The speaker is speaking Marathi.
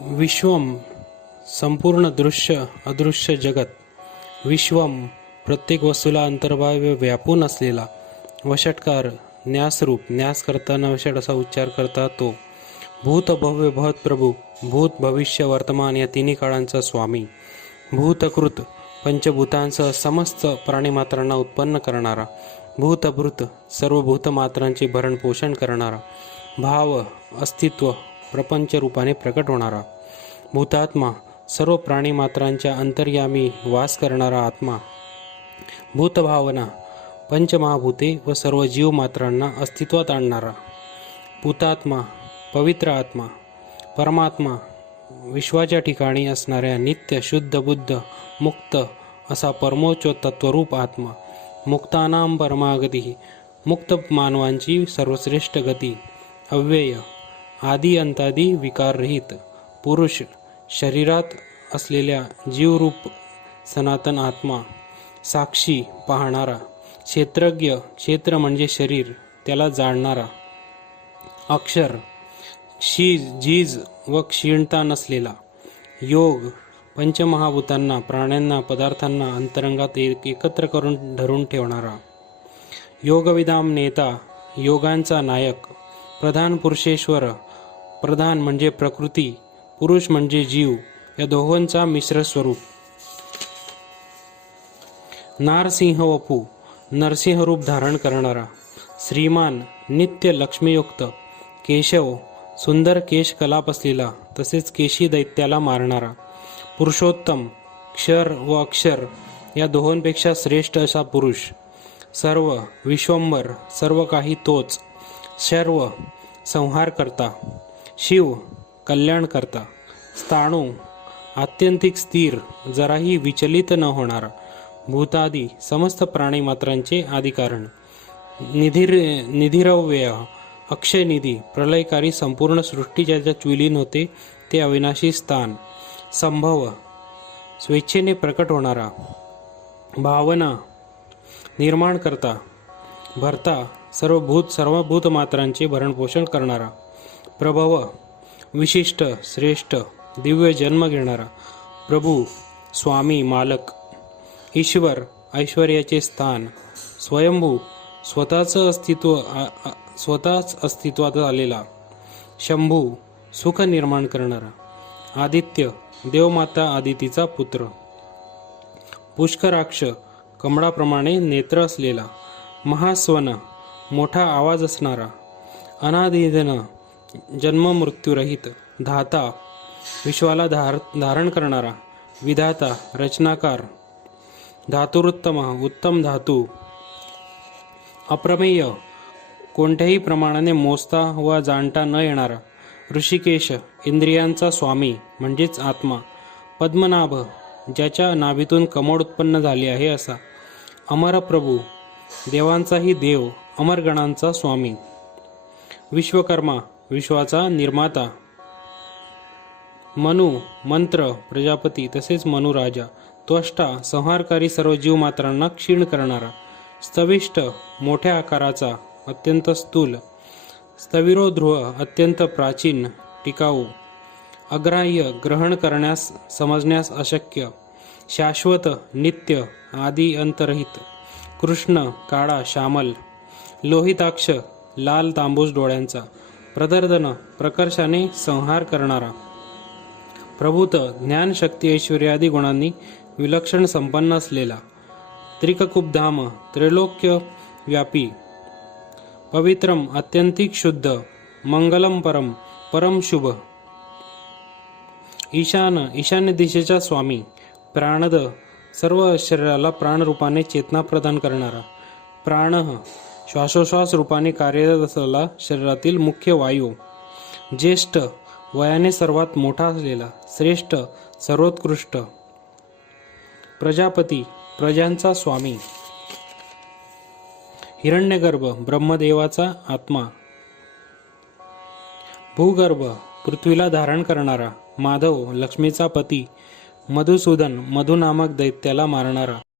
विश्वम संपूर्ण दृश्य अदृश्य जगत. विश्वम प्रत्येक वस्तूला अंतर्भाव व्यापून असलेला. वषटकार न्यासरूप, न्यास करताना वषट असा उच्चार करता तो. भूत भव्य भवत प्रभू, भूत भविष्य वर्तमान या तिन्ही काळांचा स्वामी. भूतकृत पंचभूतांसह समस्त प्राणीमात्रांना उत्पन्न करणारा. भूतभृत सर्व भूतमात्रांचे भरण पोषण करणारा. भाव अस्तित्व प्रपंच रूपाने प्रकट होणारा. भूतात्मा सर्व प्राणीमात्रांच्या अंतर्यामी वास करणारा आत्मा. भूतभावना पंचमहाभूते व सर्व जीवमात्रांना अस्तित्वात आणणारा. भूतात्मा पवित्र आत्मा. परमात्मा विश्वाच्या ठिकाणी असणाऱ्या नित्य शुद्ध बुद्ध मुक्त असा परमोच्च तत्वरूप आत्मा. मुक्तानाम परमागती, मुक्त मानवांची सर्वश्रेष्ठ गती. अव्यय आदी अंतादी विकाररहित पुरुष, शरीरात असलेल्या जीवरूप सनातन आत्मा. साक्षी पाहणारा. क्षेत्रज्ञ, क्षेत्र म्हणजे शरीर, त्याला जाणणारा. अक्षर झीज व क्षीणता नसलेला. योग पंचमहाभूतांना प्राण्यांना पदार्थांना अंतरंगात एकत्र करून धरून ठेवणारा. योगविदाम नेता, योगांचा नायक. प्रधान पुरुषेश्वर, प्रधान म्हणजे प्रकृती, पुरुष म्हणजे जीव, या दोहोंचा मिश्र स्वरूप. नारसिंह वपू, नरसिंह रूप धारण करणारा. श्रीमान नित्य लक्ष्मीयुक्त. केशव सुंदर केश कलाप असलेला, तसेच केशी दैत्याला मारणारा. पुरुषोत्तम क्षर व अक्षर या दोहोंपेक्षा श्रेष्ठ असा पुरुष. सर्व विश्वंभर सर्व काही तोच. सर्व संहार करता. शिव कल्याण करता. स्थाणू आत्यंतिक स्थिर, जराही विचलित न होणारा. भूतादी समस्त प्राणीमात्रांचे आदिकारण. निधिरव्यय अक्षयनिधी, प्रलयकारी संपूर्ण सृष्टी ज्याच्यात विलीन होते ते अविनाशी स्थान. संभव स्वेच्छेने प्रकट होणारा. भावना निर्माण करता. भरता सर्व भूतमात्रांचे भरणपोषण करणारा. प्रभव विशिष्ट श्रेष्ठ दिव्य जन्म घेणारा. प्रभू स्वामी मालक. ईश्वर ऐश्वर्याचे स्थान. स्वयंभू स्वतःच अस्तित्वात आलेला. शंभू सुख निर्माण करणारा. आदित्य देवमाता आदितीचा पुत्र. पुष्कराक्ष कमळाप्रमाणे नेत्र असलेला. महास्वन मोठा आवाज असणारा. अनादिधन जन्म मृत्यूरहित. धाता विश्वाला धारण करणारा. विधाता रचनाकार. धातुरुत्तम उत्तम धातू. अप्रमेय कोणत्याही प्रमाणाने मोजता वा जाणता न येणारा. ऋषिकेश इंद्रियांचा स्वामी म्हणजेच आत्मा. पद्मनाभ ज्याच्या नाभीतून कमळ उत्पन्न झाले आहे असा. अमरप्रभू देवांचाही देव, अमरगणांचा स्वामी. विश्वकर्मा विश्वाचा निर्माता. मनु मंत्र प्रजापती तसेच मनुराजा. त्वष्टा संहारकारी सर्व जीवमात्रांना क्षीण करणारा. स्तविष्ट मोठ्या आकाराचा अत्यंत स्थूल. स्थविरो ध्रुव अत्यंत प्राचीन टिकाऊ. अग्राह्य ग्रहण करण्यास समजण्यास अशक्य. शाश्वत नित्य आदी अंतरहित. कृष्ण काळा श्यामल. लोहिताक्ष लाल तांबूस डोळ्यांचा. प्रदर्दन प्रकर्षाने संहार करणारा. प्रभूत ज्ञान शक्ती ऐश्वर्यादी गुणांनी विलक्षण संपन्न असलेला. त्रिककुब्धाम त्रैलोक्य व्यापी. पवित्रम अत्यंतिक शुद्ध. मंगलम परम शुभ. ईशान्य दिशेचा स्वामी. प्राणद सर्व शरीराला प्राणरूपाने चेतना प्रदान करणारा. प्राण श्वासोश्वास रूपाने कार्यरत असलेला शरीरातील मुख्य वायू. ज्येष्ठ वयाने सर्वात मोठा असलेला. श्रेष्ठ सर्वोत्कृष्ट. प्रजापती प्रजांचा स्वामी. हिरण्यगर्भ ब्रह्मदेवाचा आत्मा. भूगर्भ पृथ्वीला धारण करणारा. माधव लक्ष्मीचा पती. मधुसूदन मधु नामक दैत्याला मारणारा.